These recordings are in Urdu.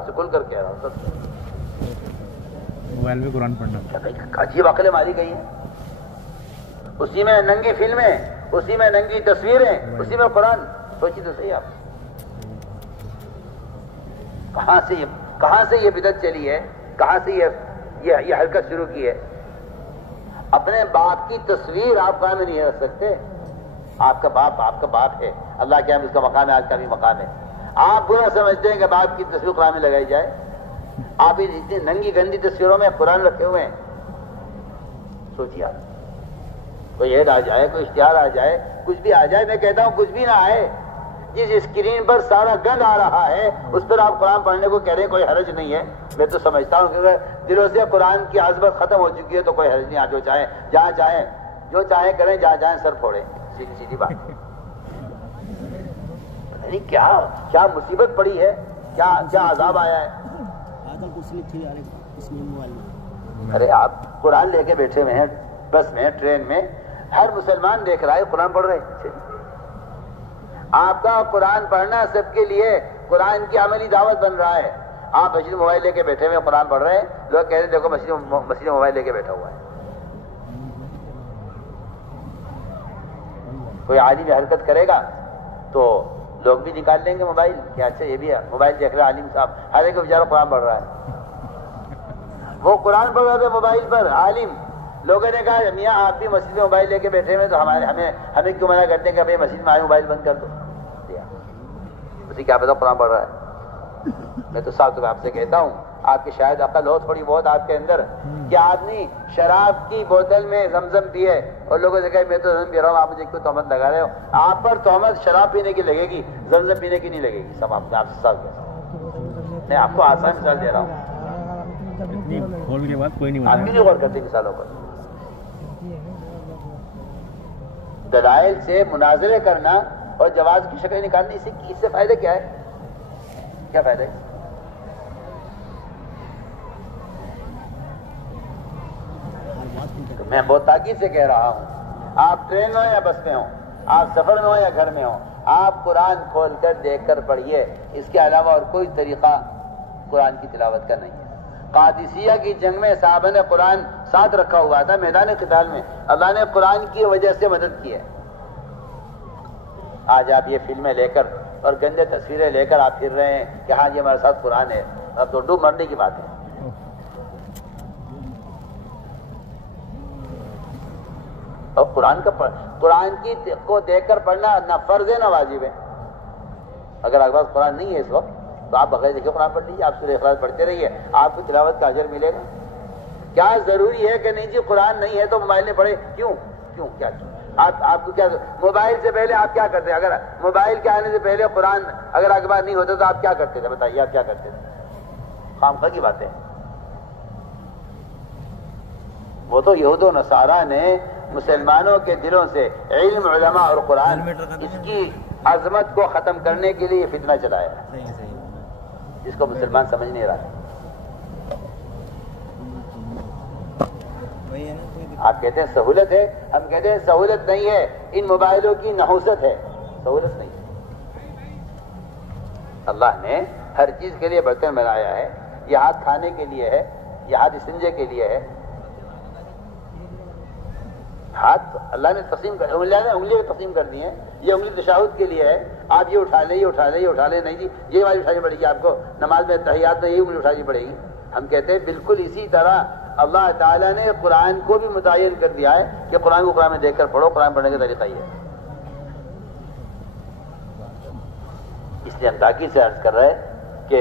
سے کھل کر کہہ رہا ہوں سب موبائل میں قرآن پڑھنا عجیب عقلیں ماری گئی ہیں. اسی میں ننگی فلمیں، اسی میں ننگی تصویریں، اسی میں قرآن. سوچی تو صحیح آپ کہاں سے یہ بدعت چلی ہے، کہاں سے یہ حرکت شروع کی ہے. اپنے باپ کی تصویر آپ قائم نہیں رکھ سکتے. آپ کا باپ ہے، اللہ کے ہم اس کا مقام ہے، آج کا بھی مقام ہے. آپ برا سمجھتے ہیں کہ باپ کی تصویر قرآن میں لگائی جائے. آپ اتنی ننگی گندی تصویروں میں قرآن رکھے ہوئے ہیں. سوچیے آپ، کوئی ایڈ آ جائے، کوئی اشتہار آ جائے، کچھ بھی آ جائے. میں کہتا ہوں کچھ بھی نہ آئے، جس اسکرین پر سارا گند آ رہا ہے اس پر آپ قرآن پڑھنے کو کہہ رہے ہیں، کوئی حرج نہیں ہے. میں تو سمجھتا ہوں کہ اگر دلوں سے قرآن کی عظمت ختم ہو چکی ہے تو کوئی حرج نہیں. آپ جو چاہیں کریں، جہاں چاہیں سر پھوڑیں. سیدھی بات. نہیں کیا مصیبت پڑی ہے، کیا عذاب آیا ہے. ارے آپ قرآن لے کے بیٹھے ہوئے ہیں، بس میں، ٹرین میں، ہر مسلمان دیکھ رہا ہے قرآن پڑھ رہے ہیں. آپ کا قرآن پڑھنا سب کے لیے قرآن کی عملی دعوت بن رہا ہے. آپ مسجد موبائل لے کے بیٹھے ہوئے قرآن پڑھ رہے ہیں، لوگ کہہ رہے ہیں دیکھو مسجد موبائل لے کے بیٹھا ہوا ہے. کوئی عالم حرکت کرے گا تو لوگ بھی نکال لیں گے موبائل کہ اچھا یہ بھی ہے، موبائل دیکھ رہا عالم صاحب. ہر ایک بیچارہ قرآن پڑھ رہا ہے. وہ قرآن پڑھ رہا تھا موبائل پر عالم. لوگوں نے کہا میاں آپ بھی مسجد میں موبائل لے کے بیٹھے ہوئے تو ہمیں کیوں منع کرتے ہیں کہ بھائی مسجد میں آئے موبائل بند کر دو. اسے کیا پتا قرآن پڑھ رہا ہے. میں تو صاحب تو آپ سے کہتا ہوں، آپ کی شاید عقل ہو تھوڑی بہت آپ کے اندر، کہ آدمی شراب کی بوتل میں زمزم پیے اور لوگوں سے کہے میں تو زمزم پی رہا ہوں، آپ مجھے کیوں تہمت لگا رہے ہو. آپ پر تہمت شراب پینے کی لگے گی، زمزم پینے کی نہیں لگے گی. سب آپ سے سب میں آپ کو آسان مثال دے رہا ہوں. کھول کے بعد کوئی نہیں آپ بھی نہیں غور کرتے مثالوں پر. دلائل سے مناظرے کرنا اور جواز کی شکل نکالنے، اس سے فائدہ کیا ہے؟ کیا فائدہ ہے؟ میں بہت تاکید سے کہہ رہا ہوں، آپ ٹرین میں ہو یا بس میں ہو، آپ سفر میں ہو یا گھر میں ہو، آپ قرآن کھول کر دیکھ کر پڑھیے. اس کے علاوہ اور کوئی طریقہ قرآن کی تلاوت کا نہیں ہے. قادسیہ کی جنگ میں صحابہ نے قرآن ساتھ رکھا ہوا تھا. میدان قتال میں اللہ نے قرآن کی وجہ سے مدد کی ہے. آج آپ یہ فلمیں لے کر اور گندے تصویریں لے کر آپ پھر رہے ہیں کہ ہاں جی ہمارے ساتھ قرآن ہے. اب تو ڈوب مرنے کی بات ہے. اور قرآن کی کو دیکھ کر پڑھنا نہ فرض ہے نہ واجب ہے. اگر آپ کے پاس قرآن نہیں ہے اس وقت تو آپ بغیر دیکھے قرآن پڑھ لیجیے، آپ سورہ اخلاص پڑھتے رہیے، آپ کو تلاوت کا اجر ملے گا. کیا ضروری ہے کہ نہیں جی قرآن نہیں ہے تو موبائل میں پڑھے؟ کیوں کیا آپ کو کیا موبائل سے پہلے آپ کیا کرتے؟ اگر موبائل کے آنے سے پہلے قرآن اگر آپ کے پاس نہیں ہوتا تو آپ کیا کرتے تھے؟ بتائیے آپ کیا کرتے تھے؟ خامخواہ کی باتیں. وہ تو یہود و نصارہ نے مسلمانوں کے دلوں سے علم، علماء اور قرآن اس کی عظمت کو ختم کرنے کے لیے فتنہ چلایا ہے، جس کو مسلمان سمجھ نہیں رہا. آپ کہتے ہیں سہولت ہے، ہم کہتے ہیں سہولت نہیں ہے، ان موبائلوں کی نحوست ہے، سہولت نہیں ہے. اللہ نے ہر چیز کے لیے برتن بنایا ہے. یہ ہاتھ کھانے کے لیے ہے، یہ ہاتھ استنجے کے لیے ہے. ہاتھ اللہ نے تقسیم کر، انگلیاں تقسیم کر دی ہیں. یہ انگلی تشہد کے لیے ہے. آپ یہ اٹھا لیں، یہ اٹھا لیں، یہ اٹھا لیں. نہیں جی یہ والی اٹھانی پڑے گی آپ کو. نماز میں تحیات میں یہ انگلی اٹھانی پڑے گی. ہم کہتے ہیں بالکل اسی طرح اللہ تعالیٰ نے قرآن کو بھی متعین کر دیا ہے کہ قرآن کو قرآن میں دیکھ کر پڑھو. قرآن پڑھنے کا طریقہ یہ ہے. اس لیے ہم تاکید سے عرض کر رہے ہیں کہ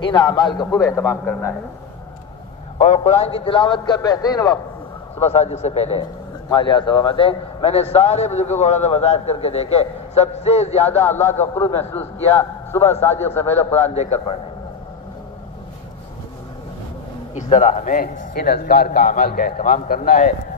ان اعمال کا خوب اہتمام کرنا ہے. اور قرآن کی تلاوت کا بہترین وقت صبح ساجد سے پہلے ہے. مالیہ سلامتیں میں نے سارے بزرگوں کو بڑا وضاحت کر کے دیکھے، سب سے زیادہ اللہ کا قرب محسوس کیا صبح ساجد سے پہلے قرآن دیکھ کر پڑھنے. اس طرح ہمیں ان اذکار کا اعمال کا اہتمام کرنا ہے.